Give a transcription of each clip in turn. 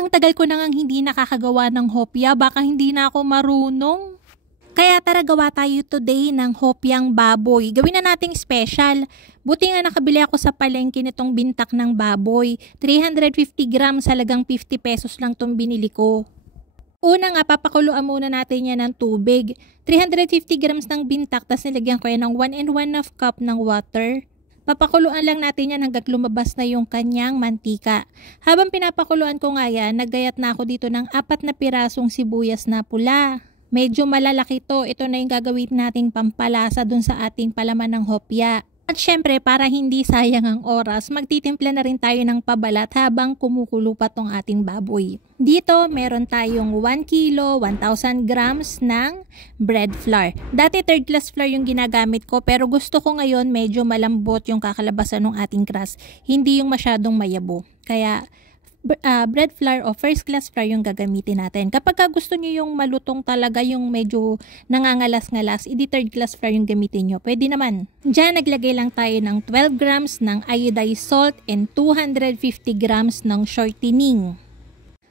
Ang tagal ko na ngang hindi nakakagawa ng hopya, baka hindi na ako marunong. Kaya tara gawa tayo today ng hopyang baboy. Gawin na nating special. Buti nga nakabili ako sa palengke nitong bintak ng baboy. 350 grams, halagang 50 pesos lang tong binili ko. Una nga, papakuluan muna natin yan ng tubig. 350 grams ng bintak, tapos nilagyan ko yan ng 1 1/2 cup ng water. Papakuluan lang natin yan hanggang lumabas na yung kanyang mantika. Habang pinapakuluan ko nga yan, naggayat na ako dito ng 4 na pirasong sibuyas na pula. Medyo malalaki to. Ito na yung gagawin nating pampalasa dun sa ating palaman ng hopya. At syempre, para hindi sayang ang oras, magtitimpla na rin tayo ng pabalat habang kumukulo pa tong ating baboy. Dito, meron tayong 1 kilo, 1,000 grams ng bread flour. Dati third class flour yung ginagamit ko, pero gusto ko ngayon medyo malambot yung kakalabasan ng ating crust. Hindi yung masyadong mayabo. Kaya bread flour o first class flour yung gagamitin natin. Kapag gusto nyo yung malutong talaga, yung medyo nangangalas-ngalas, edi third class flour yung gamitin nyo. Pwede naman. Diyan naglagay lang tayo ng 12 grams ng iodized salt and 250 grams ng shortening.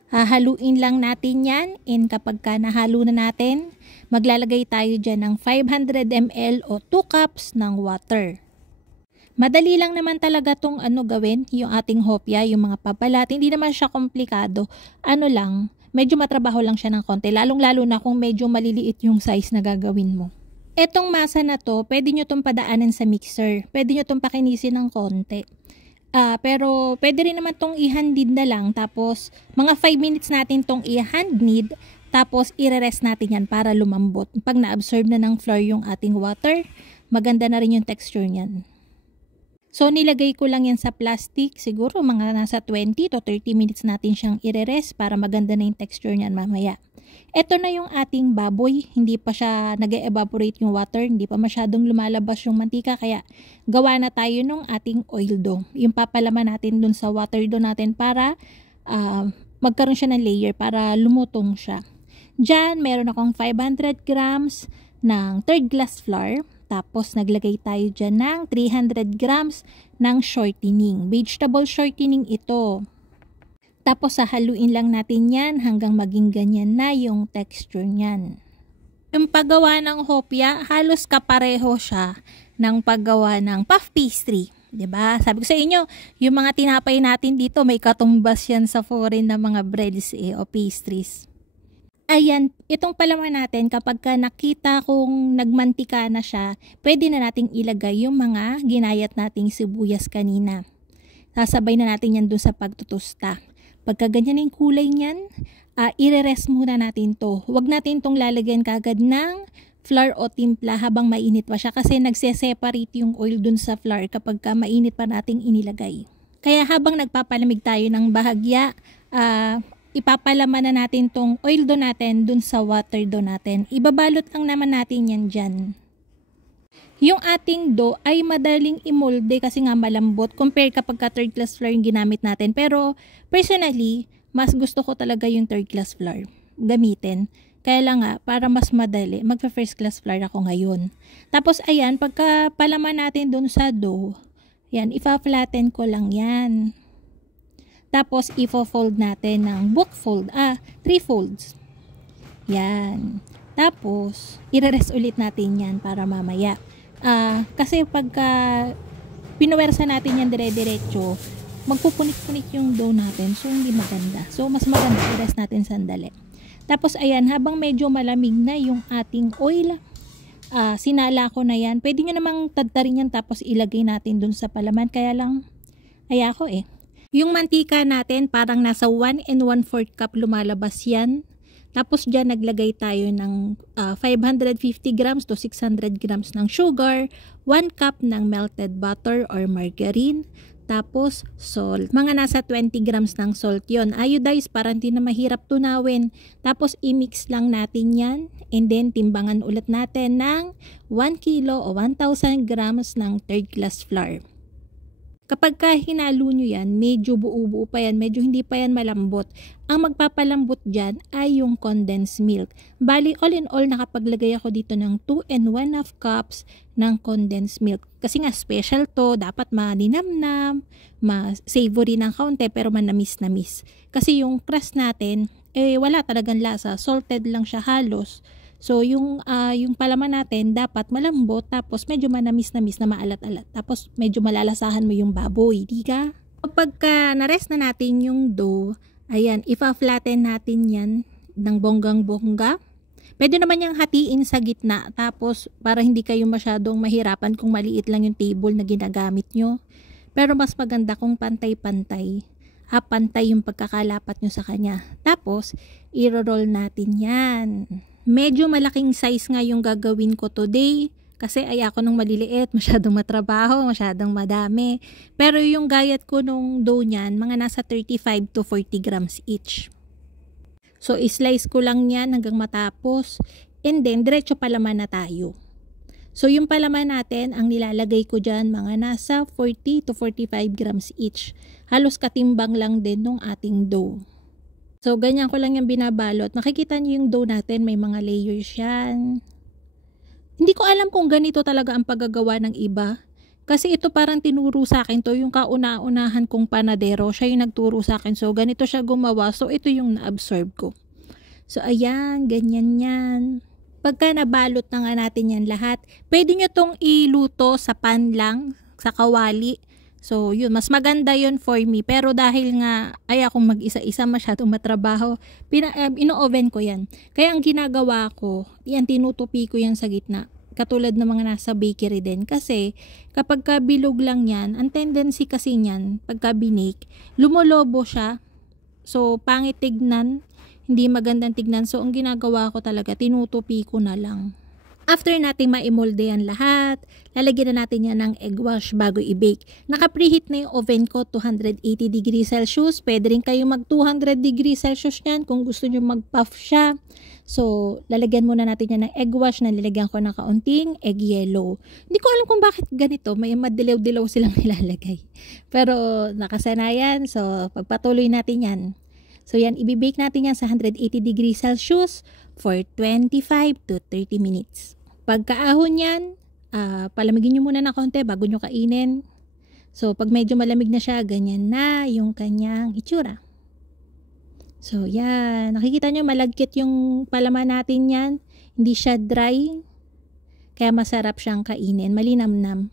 Hahaluin lang natin yan, and kapag nahalo na natin, maglalagay tayo dyan ng 500 ml o 2 cups ng water. Madali lang naman talaga tong gawin, yung ating hopya, yung mga pabalat. Hindi naman siya komplikado. Medyo matrabaho lang siya ng konti. Lalong-lalo na kung medyo maliliit yung size na gagawin mo. Etong masa na to, pwede nyo tong padaanan sa mixer. Pwede nyo tong pakinisin ng konti. Pero pwede rin naman tong i-hand-knead na lang. Tapos mga 5 minutes natin tong i-hand-knead. Tapos i-rest natin yan para lumambot. Pag na-absorb na ng flour yung ating water, maganda na rin yung texture niyan. So, nilagay ko lang yan sa plastic. Siguro mga nasa 20 to 30 minutes natin siyang i-rest para maganda na yung texture niyan mamaya. Ito na yung ating baboy. Hindi pa siya nag-evaporate yung water. Hindi pa masyadong lumalabas yung mantika. Kaya gawa na tayo ng ating oil dough. Yung papalaman natin dun sa water dough natin para magkaroon siya ng layer para lumutong siya. Diyan, meron akong 500 grams ng third glass flour. Tapos, naglagay tayo dyan ng 300 grams ng shortening. Vegetable shortening ito. Tapos, hahaluin lang natin yan hanggang maging ganyan na yung texture niyan. Yung paggawa ng hopya, halos kapareho siya ng paggawa ng puff pastry. 'Di ba? Sabi ko sa inyo, yung mga tinapay natin dito, may katumbas yan sa foreign na mga breads o pastries. Ayan, itong palaman natin, kapag nakita kong nagmantika na siya, pwede na nating ilagay yung mga ginayat nating sibuyas kanina. Sasabay na natin yan dun sa pagtutusta. Pagka ganyan yung kulay niyan, i-rest muna natin to. Huwag natin tong lalagyan kagad ng flour o timpla habang mainit pa siya kasi nagse-separate yung oil dun sa flour kapag mainit pa nating inilagay. Kaya habang nagpapalamig tayo ng bahagya, ipapalaman na natin tong oil dough natin dun sa water dough natin. Ibabalot lang naman natin yan dyan. Yung ating dough ay madaling imolde kasi nga malambot compare kapag third class flour yung ginamit natin. Pero personally, mas gusto ko talaga yung third class flour gamitin. Kaya lang nga, para mas madali, magpa-first class flour ako ngayon. Tapos ayan, pagka palaman natin dun sa dough, yan, ipa-flatten ko lang yan. Tapos, ifo-fold natin ng book fold. 3 folds. Yan. Tapos, i-rest ulit natin yan para mamaya. Kasi pagka pinuwersa natin yan dire-diretso, magpupunit-punit yung dough natin. So, hindi maganda. So, mas maganda i-rest natin sandali. Tapos, ayan, habang medyo malamig na yung ating oil, sinala ko na yan. Pwede nyo namang tadtarin yan tapos ilagay natin dun sa palaman. Kaya lang, ayako Yung mantika natin parang nasa 1 1/4 cup lumalabas yan. Tapos dyan naglagay tayo ng 550 grams to 600 grams ng sugar, 1 cup ng melted butter or margarine, tapos salt. Mga nasa 20 grams ng salt yon. Iodized para hindi na mahirap tunawin. Tapos i-mix lang natin yan and then timbangan ulit natin ng 1 kilo o 1,000 grams ng third class flour. Kapag ka hinalo nyo yan, medyo buo-buo pa yan, medyo hindi pa yan malambot. Ang magpapalambot dyan ay yung condensed milk. Bali, all in all, nakapaglagay ako dito ng 2 and 1/2 cups ng condensed milk. Kasi nga special to, dapat maninamnam, ma-savory ng kaunti, pero manamis-namis. Kasi yung crust natin, wala talagang lasa, salted lang siya halos. So, yung palaman natin dapat malambot, tapos medyo manamis-namis na maalat-alat. Tapos, medyo malalasahan mo yung baboy, di ka? Kapag na-rest na natin yung dough, ayan, ipa-flatten natin yan ng bonggang-bongga. Pwede naman yung hatiin sa gitna, tapos para hindi kayo masyadong mahirapan kung maliit lang yung table na ginagamit nyo. Pero mas maganda kung pantay-pantay. Pantay yung pagkakalapat nyo sa kanya. Tapos, i-roll natin yan. Medyo malaking size nga yung gagawin ko today kasi ayoko nung maliliit, masyadong matrabaho, masyadong madami. Pero yung gayat ko nung dough niyan, mga nasa 35 to 40 grams each. So, islice ko lang yan hanggang matapos and then diretso palaman na tayo. So, yung palaman natin, ang nilalagay ko dyan, mga nasa 40 to 45 grams each. Halos katimbang lang din nung ating dough. So, ganyan ko lang yung binabalot. Makikita nyo yung dough natin, may mga layers yan. Hindi ko alam kung ganito talaga ang paggagawa ng iba. Kasi ito parang tinuro sa akin to, yung kauna-unahan kong panadero, siya yung nagturo sa akin. So, ganito siya gumawa. So, ito yung na-absorb ko. So, ayan, ganyan yan. Pagka nabalot na nga natin yan lahat, pwede nyo tong iluto sa pan lang, sa kawali. So, yun, mas maganda yun for me. Pero dahil nga, akong mag-isa-isa masyadong matrabaho, ino-oven ko yan. Kaya ang ginagawa ko, yan, tinutupi ko yan sa gitna. Katulad ng mga nasa bakery din. Kasi, kapag bilog lang yan, ang tendency kasi niyan, pagka binake, lumolobo siya. So, pangit tignan, hindi magandang tignan. So, ang ginagawa ko talaga, tinutupi ko na lang. After nating ma-emolde yan lahat, lalagyan na natin yan ng egg wash bago i-bake. Naka-preheat na yung oven ko, 280 degrees Celsius. Pwede rin kayo mag 200 degrees Celsius yan kung gusto nyo mag-puff siya. So, lalagyan muna natin yan ng egg wash na nilagyan ko ng kaunting egg yellow. Hindi ko alam kung bakit ganito, may madilaw-dilaw silang nilalagay. Pero nakasanayan, so pagpatuloy natin yan. So, yan, i-bake natin yan sa 180 degrees Celsius for 25 to 30 minutes. Pagkaahon yan, palamigin nyo muna ng konti bago nyo kainin. So, pag medyo malamig na siya, ganyan na yung kanyang itsura. So, yan. Nakikita nyo, malagkit yung palaman natin yan. Hindi siya dry. Kaya masarap siyang kainin. Malinamnam.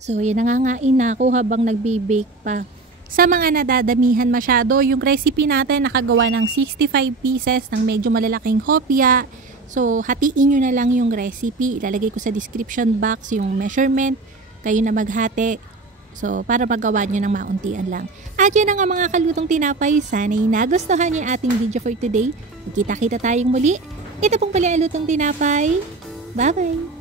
So, yan, nangangain na ako habang nagbe-bake pa. Sa mga nadadamihan masyado, yung recipe natin nakagawa ng 65 pieces ng medyo malalaking hopya. So, hatiin nyo na lang yung recipe. Ilalagay ko sa description box yung measurement. Kayo na maghati. So, para magawa nyo ng mauntian lang. At yun na nga mga kalutong tinapay. Sana'y nagustuhan yung ating video for today. Magkita-kita tayong muli. Ito pong pala ang Lutong Tinapay. Bye-bye!